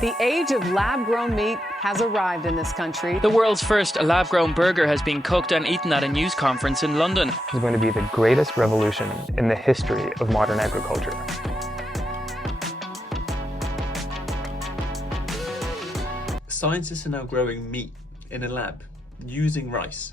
The age of lab-grown meat has arrived in this country. The world's first lab-grown burger has been cooked and eaten at a news conference in London. This is going to be the greatest revolution in the history of modern agriculture. Scientists are now growing meat in a lab using rice.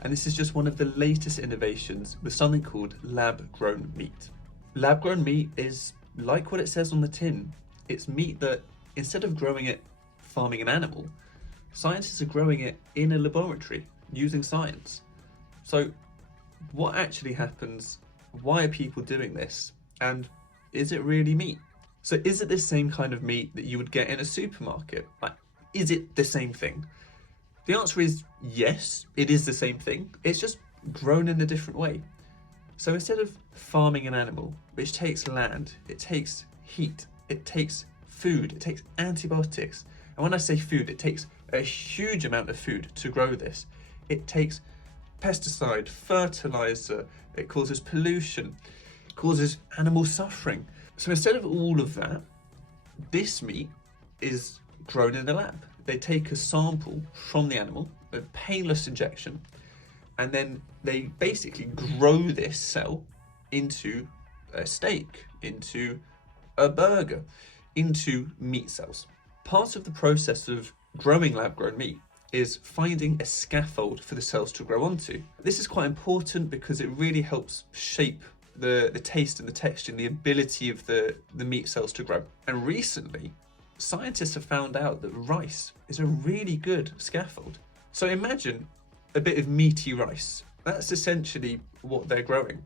And this is just one of the latest innovations with something called lab-grown meat. Lab-grown meat is like what it says on the tin. It's meat that, instead of growing it farming an animal, scientists are growing it in a laboratory using science. So what actually happens? Why are people doing this? And is it really meat? So is it the same kind of meat that you would get in a supermarket? Like, is it the same thing? The answer is yes, it is the same thing. It's just grown in a different way. So instead of farming an animal, which takes land, it takes heat, it takes food, it takes antibiotics. And when I say food, it takes a huge amount of food to grow this. It takes pesticide, fertilizer, it causes pollution, it causes animal suffering. So instead of all of that, this meat is grown in the lab. They take a sample from the animal, a painless injection, and then they basically grow this cell into a steak, into a burger, into meat cells. Part of the process of growing lab-grown meat is finding a scaffold for the cells to grow onto. This is quite important because it really helps shape the taste and the texture and the ability of the meat cells to grow. And recently, scientists have found out that rice is a really good scaffold. So imagine a bit of meaty rice. That's essentially what they're growing.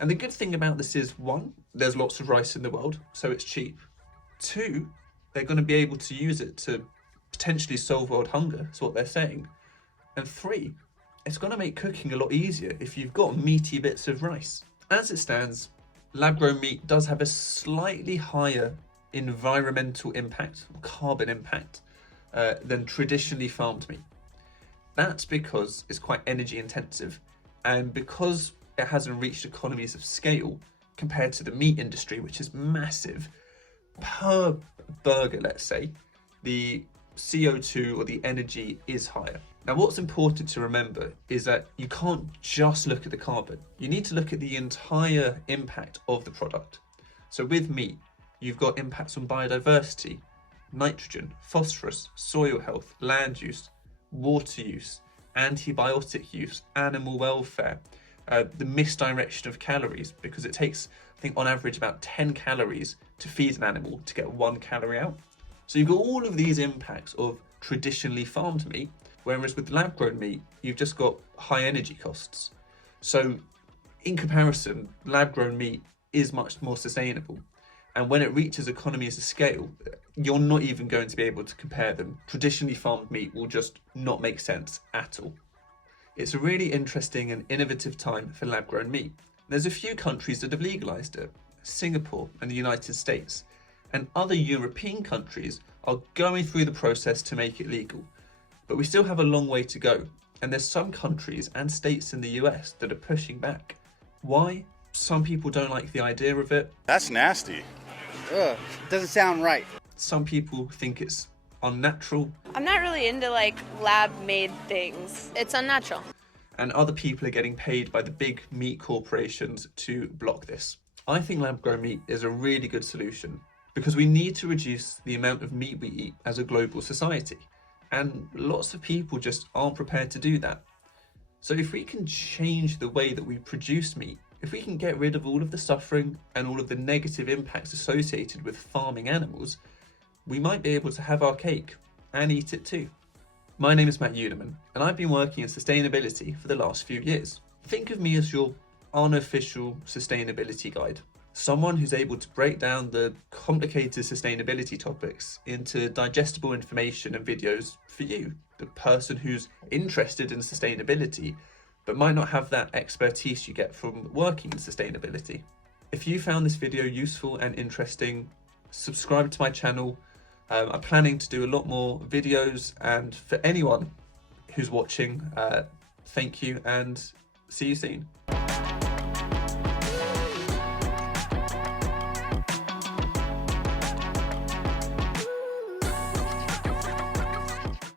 And the good thing about this is, one, there's lots of rice in the world, so it's cheap. Two, they're going to be able to use it to potentially solve world hunger, that's what they're saying. And three, it's going to make cooking a lot easier if you've got meaty bits of rice. As it stands, lab-grown meat does have a slightly higher environmental impact, carbon impact, than traditionally farmed meat. That's because it's quite energy intensive, and because it hasn't reached economies of scale compared to the meat industry, which is massive. Per burger, let's say, the CO2 or the energy is higher. Now, what's important to remember is that you can't just look at the carbon. You need to look at the entire impact of the product. So with meat, you've got impacts on biodiversity, nitrogen, phosphorus, soil health, land use, water use, antibiotic use, animal welfare, the misdirection of calories, because it takes, I think, on average about 10 calories to feed an animal to get 1 calorie out. So you've got all of these impacts of traditionally farmed meat, whereas with lab-grown meat, you've just got high energy costs. So in comparison, lab-grown meat is much more sustainable. And when it reaches economies of scale, you're not even going to be able to compare them. Traditionally farmed meat will just not make sense at all. It's a really interesting and innovative time for lab-grown meat. There's a few countries that have legalized it, Singapore and the United States, and other European countries are going through the process to make it legal. But we still have a long way to go, and there's some countries and states in the US that are pushing back. Why? Some people don't like the idea of it. That's nasty. Ugh, doesn't sound right. Some people think it's unnatural. I'm not really into lab-made things. It's unnatural. And other people are getting paid by the big meat corporations to block this. I think lab-grown meat is a really good solution because we need to reduce the amount of meat we eat as a global society. And lots of people just aren't prepared to do that. So if we can change the way that we produce meat, if we can get rid of all of the suffering and all of the negative impacts associated with farming animals, we might be able to have our cake and eat it too. My name is Matt Uniman, and I've been working in sustainability for the last few years. Think of me as your unofficial sustainability guide. Someone who's able to break down the complicated sustainability topics into digestible information and videos for you, the person who's interested in sustainability, but might not have that expertise you get from working in sustainability. If you found this video useful and interesting, subscribe to my channel. I'm planning to do a lot more videos, and for anyone who's watching, thank you and see you soon.